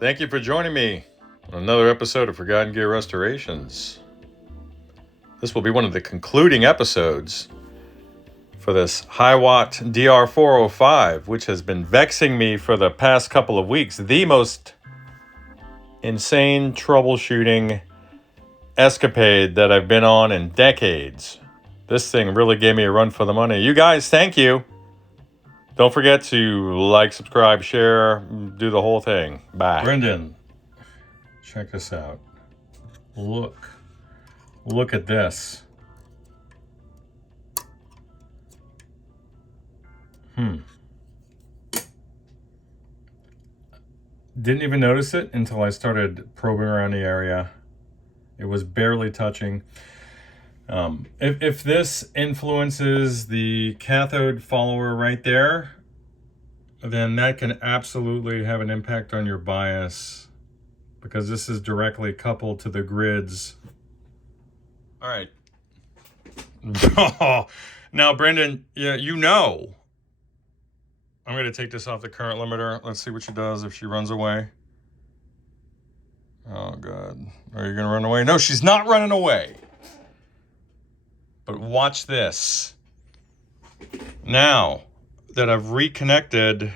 Thank you for joining me on another episode of Forgotten Gear Restorations. This will be one of the concluding episodes for this Hiwatt DR405, which has been vexing me for the past couple of weeks. The most insane troubleshooting escapade that I've been on in decades. This thing really gave me a run for the money. You guys, thank you. Don't forget to like, subscribe, share, do the whole thing. Bye. Brendan, check this out. Look at this. Didn't even notice it until I started probing around the area. It was barely touching. If this influences the cathode follower right there, then that can absolutely have an impact on your bias, because this is directly coupled to the grids. All right. Now, Brendan, yeah, you know, I'm going to take this off the current limiter. Let's see what she does if she runs away. Oh, God. Are you going to run away? No, she's not running away. But watch this. Now that I've reconnected,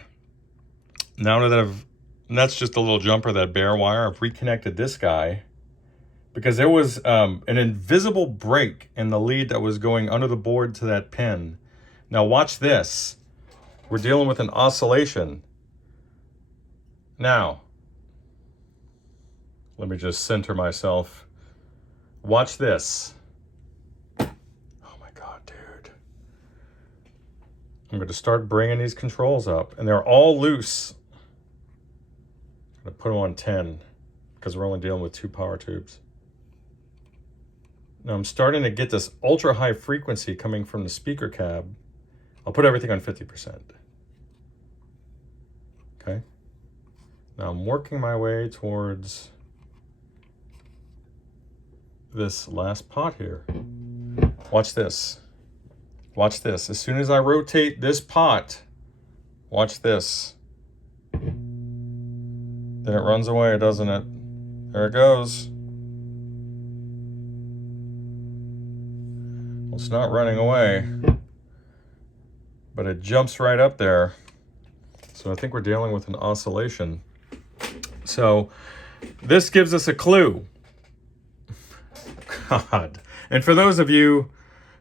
that's just a little jumper, that bare wire. I've reconnected this guy because there was an invisible break in the lead that was going under the board to that pin. Now watch this. We're dealing with an oscillation. Now, let me just center myself. Watch this. I'm going to start bringing these controls up, and they're all loose. I'm going to put them on 10 because we're only dealing with 2 power tubes. Now I'm starting to get this ultra high frequency coming from the speaker cab. I'll put everything on 50%. Okay. Now I'm working my way towards this last pot here. Watch this. Watch this. As soon as I rotate this pot, watch this. Then it runs away, doesn't it? There it goes. Well, it's not running away, but it jumps right up there. So I think we're dealing with an oscillation. So this gives us a clue. God. And for those of you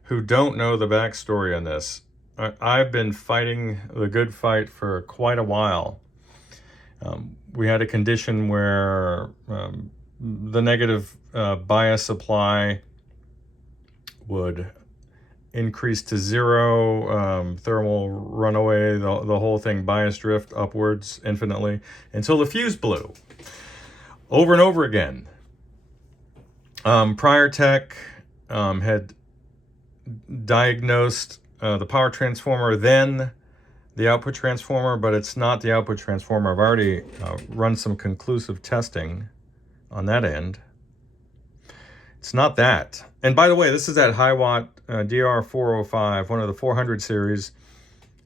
who don't know the backstory on this, I've been fighting the good fight for quite a while. We had a condition where the negative bias supply would increase to 0, thermal runaway, the whole thing, bias drift upwards infinitely, until the fuse blew over and over again. Prior tech had diagnosed the power transformer, then the output transformer, but it's not the output transformer. I've already run some conclusive testing on that end. It's not that. And by the way, this is that Hiwatt DR405, one of the 400 series.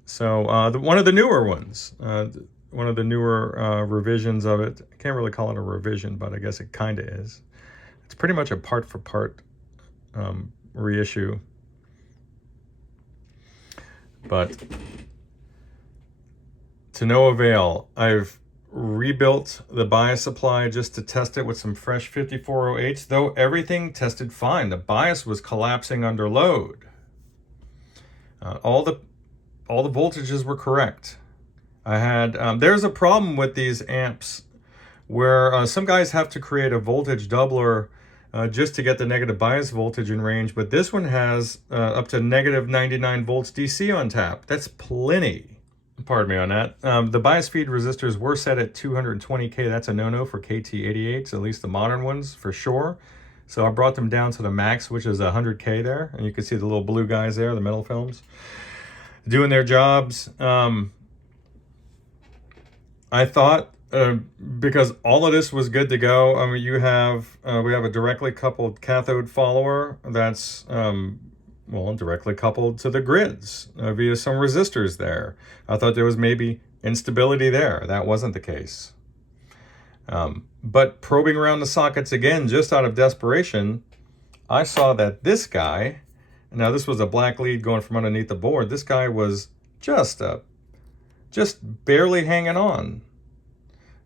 So one of the newer ones, one of the newer revisions of it. I can't really call it a revision, but I guess it kind of is. It's pretty much a part for part reissue. But to no avail. I've rebuilt the bias supply just to test it with some fresh 5408s, though everything tested fine. The bias was collapsing under load. All the voltages were correct. I had there's a problem with these amps where some guys have to create a voltage doubler just to get the negative bias voltage in range, but this one has up to negative 99 volts DC on tap. That's plenty. Pardon me on that. The bias feed resistors were set at 220K. That's a no-no for KT88s, at least the modern ones for sure. So I brought them down to the max, which is 100K there. And you can see the little blue guys there, the metal films, doing their jobs. I thought, because all of this was good to go, I mean, we have a directly coupled cathode follower that's, directly coupled to the grids via some resistors there. I thought there was maybe instability there. That wasn't the case. But probing around the sockets again, just out of desperation, I saw that this guy, now this was a black lead going from underneath the board, this guy was just barely hanging on.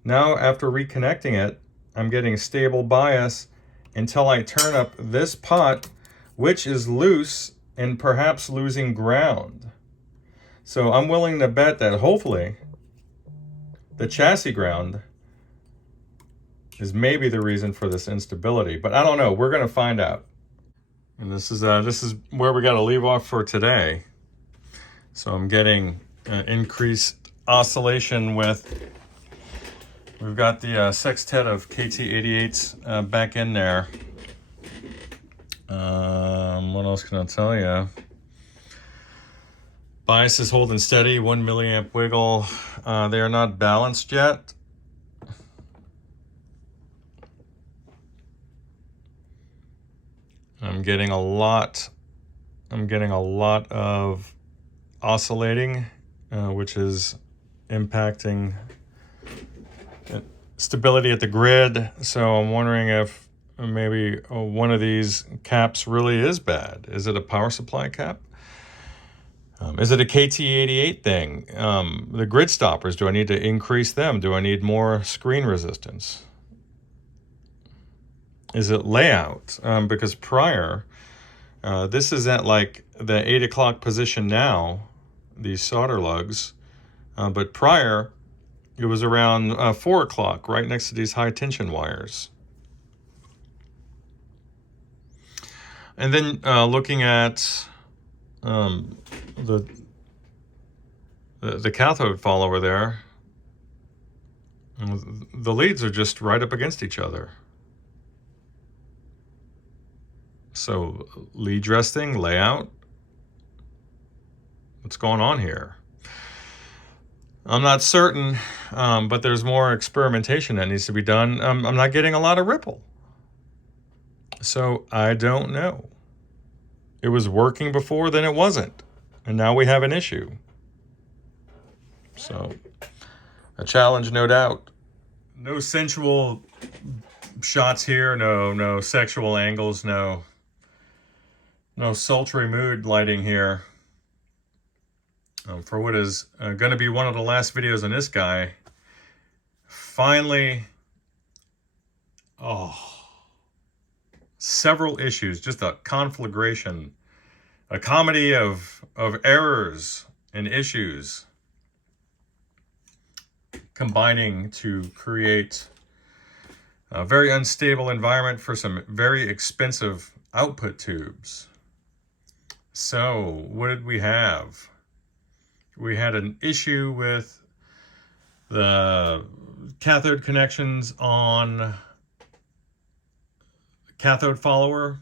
Now, after reconnecting it, I'm getting stable bias until I turn up this pot, which is loose and perhaps losing ground. So I'm willing to bet that hopefully the chassis ground is maybe the reason for this instability, but I don't know. We're going to find out. And this is where we got to leave off for today. So I'm getting increased oscillation with. We've got the sextet of KT88s back in there. What else can I tell you? Bias is holding steady, 1 milliamp wiggle. They are not balanced yet. I'm getting a lot of oscillating, which is impacting stability at the grid. So I'm wondering if maybe one of these caps really is bad. Is it a power supply cap? Is it a KT88 thing? The grid stoppers, do I need to increase them? Do I need more screen resistance? Is it layout? Because prior, this is at like the 8 o'clock position now, these solder lugs, but prior, it was around 4 o'clock, right next to these high tension wires. And then looking at the cathode follower there, the leads are just right up against each other. So lead resting, layout, what's going on here? I'm not certain, but there's more experimentation that needs to be done. I'm not getting a lot of ripple. So I don't know. It was working before, then it wasn't. And now we have an issue. So a challenge, no doubt. No sensual shots here, no sexual angles, no sultry mood lighting here. For what is going to be one of the last videos on this guy, finally, several issues, just a conflagration, a comedy of errors and issues combining to create a very unstable environment for some very expensive output tubes. So what did we have? We had an issue with the cathode connections on cathode follower.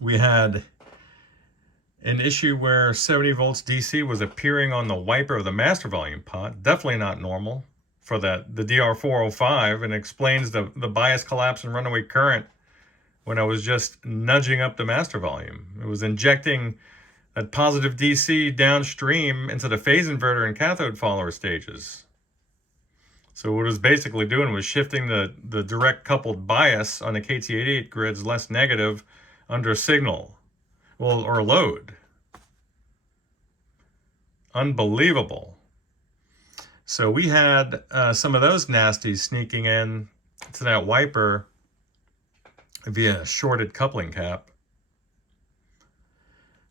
We had an issue where 70 volts DC was appearing on the wiper of the master volume pot. Definitely not normal for the DR405, and explains the bias collapse and runaway current when I was just nudging up the master volume. It was injecting that positive DC downstream into the phase inverter and cathode follower stages. So what it was basically doing was shifting the direct coupled bias on the KT88 grids less negative under signal, or load. Unbelievable. So we had some of those nasties sneaking in to that wiper via a shorted coupling cap.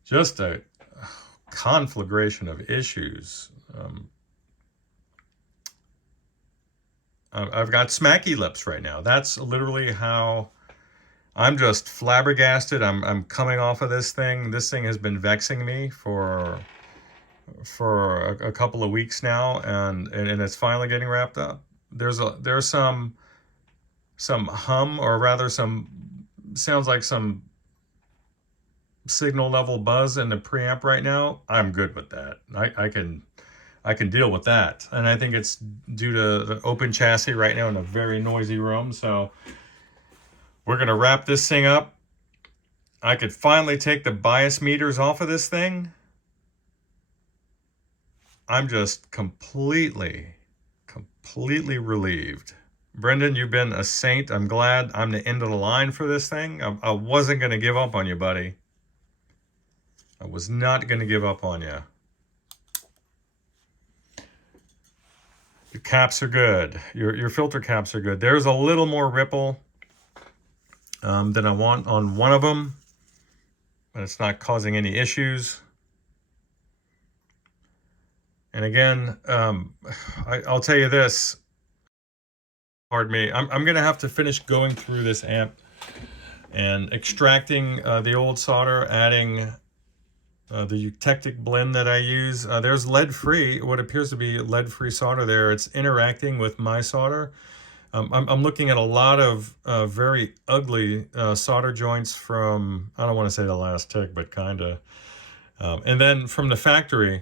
Just a conflagration of issues. I've got smacky lips right now. That's literally how I'm just flabbergasted. I'm coming off of this thing. This thing has been vexing me for a couple of weeks now, and it's finally getting wrapped up. There's some hum, or rather sounds like some signal level buzz in the preamp right now. I'm good with that. I can deal with that. And I think it's due to the open chassis right now in a very noisy room. So we're going to wrap this thing up. I could finally take the bias meters off of this thing. I'm just completely relieved. Brendan, you've been a saint. I'm glad I'm the end of the line for this thing. I wasn't going to give up on you, buddy. I was not going to give up on you. Your caps are good. Your filter caps are good. There's a little more ripple than I want on one of them, but it's not causing any issues. And again, I'll tell you this. Pardon me. I'm going to have to finish going through this amp and extracting the old solder, adding the eutectic blend that I use. There's lead-free, what appears to be lead-free solder there. It's interacting with my solder. I'm looking at a lot of very ugly solder joints from, I don't want to say the last tick, but kind of. And then from the factory,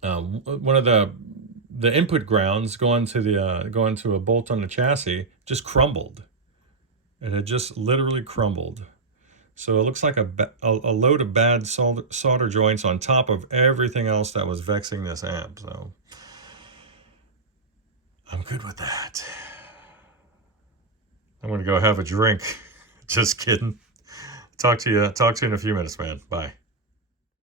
one of the input grounds going to a bolt on the chassis just crumbled. It had just literally crumbled. So it looks like a load of bad solder joints on top of everything else that was vexing this amp. So I'm good with that. I'm going to go have a drink. Just kidding. Talk to you in a few minutes, man. Bye.